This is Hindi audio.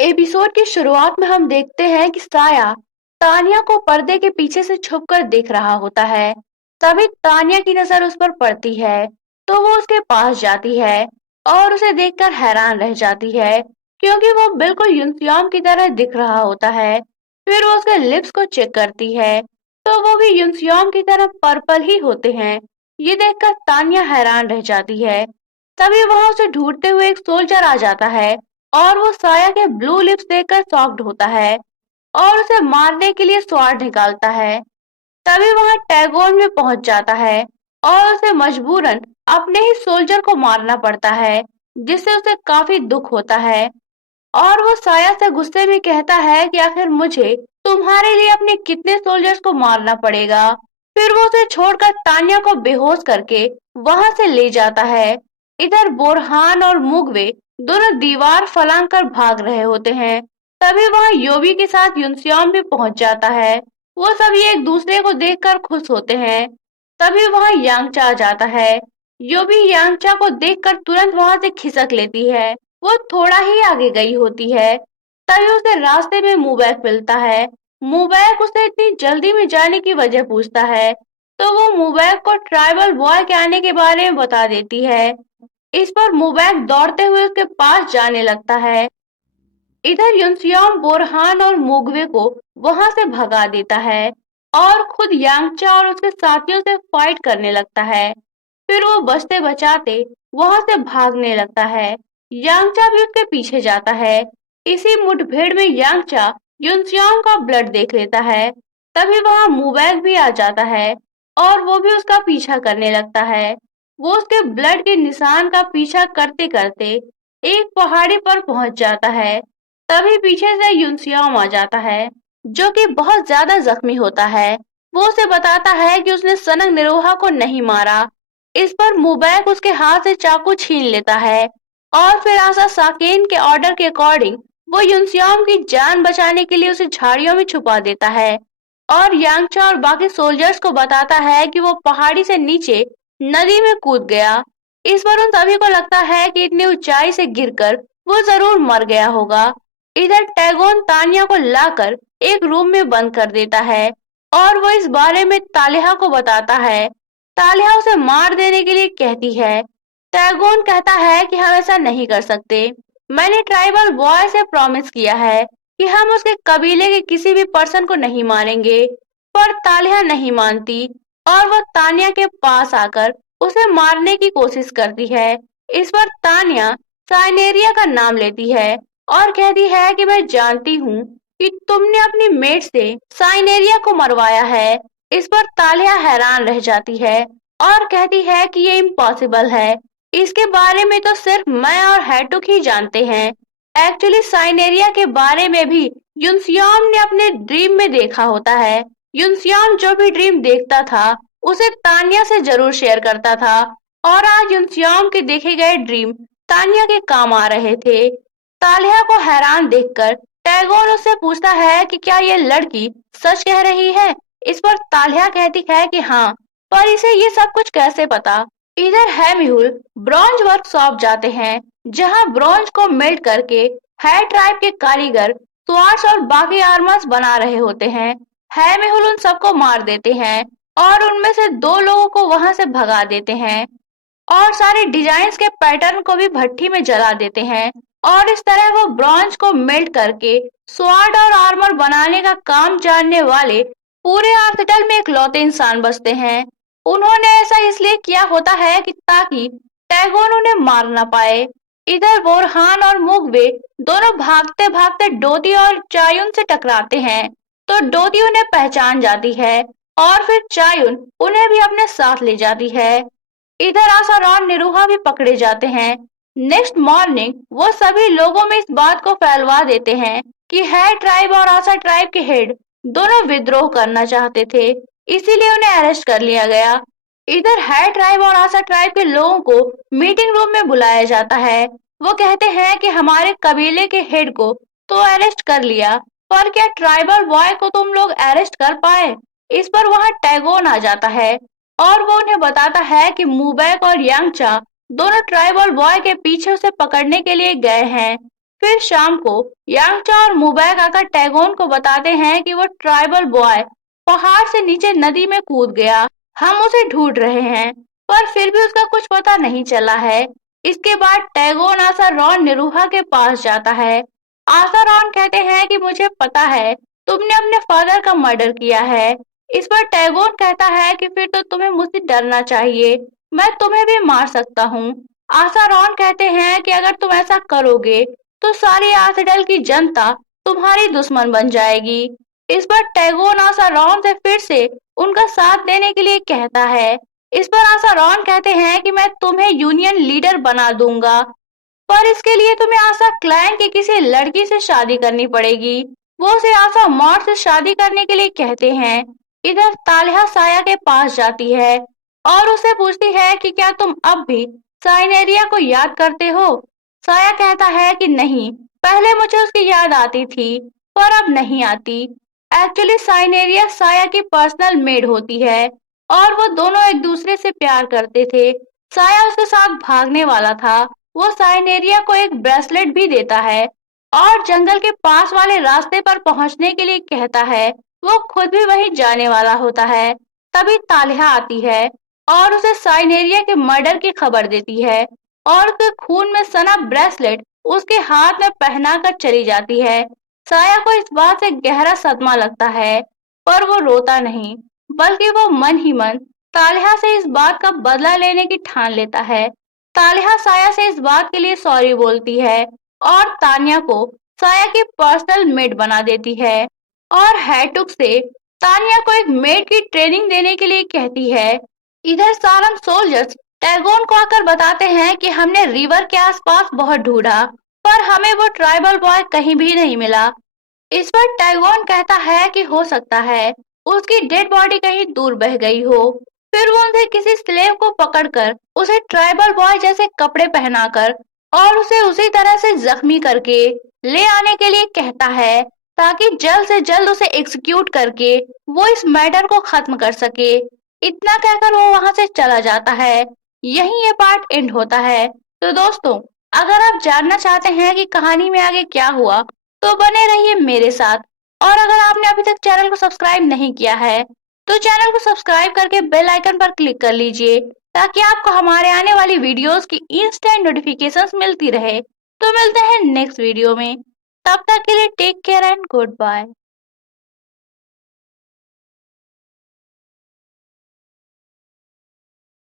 एपिसोड की शुरुआत में हम देखते हैं कि साया तानिया को पर्दे के पीछे से छुपकर देख रहा होता है। तभी तानिया की नजर उस पर पड़ती है, तो वो उसके पास जाती है और उसे देखकर हैरान रह जाती है, क्योंकि वो बिल्कुल यूनसियोंग की तरह दिख रहा होता है। फिर वो उसके लिप्स को चेक करती है, तो वो भी यूनसियोंग की तरह पर्पल ही होते हैं। ये देखकर तानिया हैरान रह जाती है। तभी वहां उसे ढूंढते हुए एक सोल्जर आ जाता है और वो साया के ब्लू लिप्स देखकर शॉक्ड होता है और उसे मारने के लिए स्वॉर्ड निकालता है। तभी वहां टैगोन भी पहुंच जाता है और उसे मजबूरन अपने ही सोल्जर को मारना पड़ता है, जिससे उसे काफी दुख होता है। और वो साया से गुस्से में कहता है कि आखिर मुझे तुम्हारे लिए अपने कितने सोल्जर्स को मारना पड़ेगा। फिर वो उसे छोड़कर तान्या को बेहोश करके वहां से ले जाता है। इधर बोरहान और मुगवे दोनों दीवार फलांग कर भाग रहे होते हैं। तभी वहां योबी के साथ युनसियोंग भी पहुंच जाता है। वो सभी एक दूसरे को देखकर खुश होते हैं। तभी वहां यांगचा आ जाता है। योबी यांगचा को देखकर तुरंत वहां से खिसक लेती है। वो थोड़ा ही आगे गई होती है, तभी उसे रास्ते में मुबैक मिलता है। मुबैक उसे इतनी जल्दी में जाने की वजह पूछता है, तो वो मुबैक को ट्राइबल बॉय के आने के बारे में बता देती है। इस पर मुबैक दौड़ते हुए उसके पास जाने लगता है। इधर युनसियोंग बोरहान और मुगवे को वहां से भगा देता है और खुद यांगचा और उसके साथियों से फाइट करने लगता है। फिर वो बचते बचाते वहां से भागने लगता है। यांगचा भी उसके पीछे जाता है। इसी मुठभेड़ में यांगचा युनसियोंग का ब्लड देख लेता है। तभी वहां मुबैक भी आ जाता है और वो भी उसका पीछा करने लगता है। वो उसके ब्लड के निशान का पीछा करते करते एक पहाड़ी पर पहुंच जाता है। तभी पीछे से युनसियोंग आ जाता है, जो कि बहुत ज्यादा जख्मी होता है। वो उसे बताता है कि उसने सनग निरोहा को नहीं मारा। इस पर मुबैक उसके हाथ से चाकू छीन लेता है और फिर आसा साकेन के ऑर्डर के अकॉर्डिंग वो युनसियोंग की जान बचाने के लिए उसे झाड़ियों में छुपा देता है और यांगचा और बाकी सोल्जर्स को बताता है कि वो पहाड़ी से नीचे नदी में कूद गया। इस पर उन सभी को लगता है कि इतनी ऊंचाई से गिरकर वो जरूर मर गया होगा। इधर टैगोन तानिया को लाकर एक रूम में बंद कर देता है और वो इस बारे में तालिहा को बताता है। तालिहा उसे मार देने के लिए कहती है। टैगोन कहता है कि हम ऐसा नहीं कर सकते। मैंने ट्राइबल बॉय से प्रॉमिस किया है कि हम उसके कबीले के किसी भी पर्सन को नहीं मारेंगे। पर तालिहा नहीं मानती और वो तानिया के पास आकर उसे मारने की कोशिश करती है। इस पर तानिया साइनेरिया का नाम लेती है और कहती है कि मैं जानती हूँ कि तुमने अपनी मेट से साइनेरिया को मरवाया है। इस पर तालिया हैरान रह जाती है और कहती है कि ये इम्पॉसिबल है। इसके बारे में तो सिर्फ मैं और हैटुक ही जानते हैं। एक्चुअली साइनेरिया के बारे में भी युनसियोंग ने अपने ड्रीम में देखा होता है। युनसियोंग जो भी ड्रीम देखता था उसे तानिया से जरूर शेयर करता था और आज युनसियोंग के देखे गए ड्रीम तानिया के काम आ रहे थे। तालिया को हैरान देखकर टैगोर उससे पूछता है कि क्या ये लड़की सच कह रही है। इस पर तालिया कहती है कि हाँ, पर इसे ये सब कुछ कैसे पता। इधर हैमिहुल ब्रॉन्ज वर्कशॉप जाते हैं, जहाँ ब्रॉन्ज को मेल्ट करके है ट्राइब के कारीगर स्वार्ड्स और बाकी आर्मर्स बना रहे होते हैं। हैमिहुल उन सबको मार देते हैं और उनमें से दो लोगों को वहां से भगा देते हैं और सारे डिजाइन्स के पैटर्न को भी भट्टी में जला देते हैं और इस तरह वो ब्रॉन्ज को मेल्ट करके स्वॉर्ड और आर्मर बनाने का काम जानने वाले पूरे आर्सेनल में इकलौते इंसान बचते हैं। उन्होंने ऐसा इसलिए किया होता है कि ताकि टैगोन उन्हें मार ना पाए। इधर बोरहान और मुगवे दोनों भागते भागते डोटी और चायुन से टकराते हैं, तो डोटी उन्हें पहचान जाती है और फिर चायुन उन्हें भी अपने साथ ले जाती है। इधर आसार और निरूहा भी पकड़े जाते हैं। नेक्स्ट मॉर्निंग वो सभी लोगों में इस बात को फैलवा देते हैं कि है ट्राइब और आसा ट्राइब के हेड दोनों विद्रोह करना चाहते थे, इसीलिए उन्हें अरेस्ट कर लिया गया। इधर है ट्राइब और आसा ट्राइब के लोगों को मीटिंग रूम में बुलाया जाता है। वो कहते हैं कि हमारे कबीले के हेड को तो अरेस्ट कर लिया, पर क्या ट्राइबल बॉय को तुम लोग अरेस्ट कर पाए। इस पर वहां टैगोन आ जाता है और वो उन्हें बताता है कि मुबैक और यांगचा दोनों ट्राइबल बॉय के पीछे उसे पकड़ने के लिए गए हैं। फिर शाम को यांगचा और मुबैक आकर टैगोन को बताते हैं कि वो ट्राइबल बॉय पहाड़ से नीचे नदी में कूद गया। हम उसे ढूंढ रहे हैं, पर फिर भी उसका कुछ पता नहीं चला है। इसके बाद टैगोन आशा रॉन निरूहा के पास जाता है। आशा रॉन कहते हैं कि मुझे पता है तुमने अपने फादर का मर्डर किया है। इस पर टैगोन कहता है कि फिर तो तुम्हें मुझसे डरना चाहिए, मैं तुम्हें भी मार सकता हूँ। आशा रॉन कहते हैं कि अगर तुम ऐसा करोगे तो सारी आर्सेनल की जनता तुम्हारी दुश्मन बन जाएगी। इस पर टैगोन आशा रॉन से फिर से उनका साथ देने के लिए कहता है। इस पर आशा रॉन कहते हैं कि मैं तुम्हें यूनियन लीडर बना दूंगा, पर इसके लिए तुम्हें आशा क्लैन की किसी लड़की से शादी करनी पड़ेगी। वो उसे आशा मॉर्ड से शादी करने के लिए कहते हैं। इधर तालिहा साया के पास जाती है और उसे पूछती है कि क्या तुम अब भी साइनेरिया को याद करते हो। साया कहता है कि नहीं, पहले मुझे उसकी याद आती थी पर अब नहीं आती। एक्चुअली साइनेरिया साया की पर्सनल मेड होती है और वो दोनों एक दूसरे से प्यार करते थे। साया उसके साथ भागने वाला था। वो साइनेरिया को एक ब्रेसलेट भी देता है और जंगल के पास वाले रास्ते पर पहुंचने के लिए कहता है। वो खुद भी वहीं जाने वाला होता है। तभी तालिहा आती है और उसे साइनेरिया के मर्डर की खबर देती है और उसके खून में सना ब्रेसलेट उसके हाथ में पहनाकर चली जाती है। साया को इस बात से गहरा सदमा लगता है, पर वो रोता नहीं, बल्कि वो मन ही मन तालिहा से इस बात का बदला लेने की ठान लेता है। तालिहा साया से इस बात के लिए सॉरी बोलती है और तान्या को साया की पर्सनल मेड बना देती है और हैटुक से तान्या को एक मेड की ट्रेनिंग देने के लिए कहती है। इधर सारम सोल्जर्स टैगोन को आकर बताते हैं कि हमने रिवर के आसपास बहुत ढूंढा, पर हमें वो ट्राइबल बॉय कहीं भी नहीं मिला। इस पर टैगोन कहता है कि हो सकता है उसकी डेड बॉडी कहीं दूर बह गई हो। फिर वो उनसे किसी स्लेव को पकड़कर उसे ट्राइबल बॉय जैसे कपड़े पहनाकर और उसे उसी तरह से जख्मी करके ले आने के लिए कहता है, ताकि जल्द से जल्द उसे एग्जीक्यूट करके वो इस मैटर को खत्म कर सके। इतना कहकर वो वहां से चला जाता है। यहीं ये पार्ट एंड होता है। तो दोस्तों, अगर आप जानना चाहते हैं कि कहानी में आगे क्या हुआ तो बने रहिए मेरे साथ। और अगर आपने अभी तक चैनल को सब्सक्राइब नहीं किया है तो चैनल को सब्सक्राइब करके बेल आइकन पर क्लिक कर लीजिए, ताकि आपको हमारे आने वाली वीडियोस की इंस्टेंट नोटिफिकेशंस मिलती रहे। तो मिलते हैं नेक्स्ट वीडियो में। तब तक के लिए take care and good bye.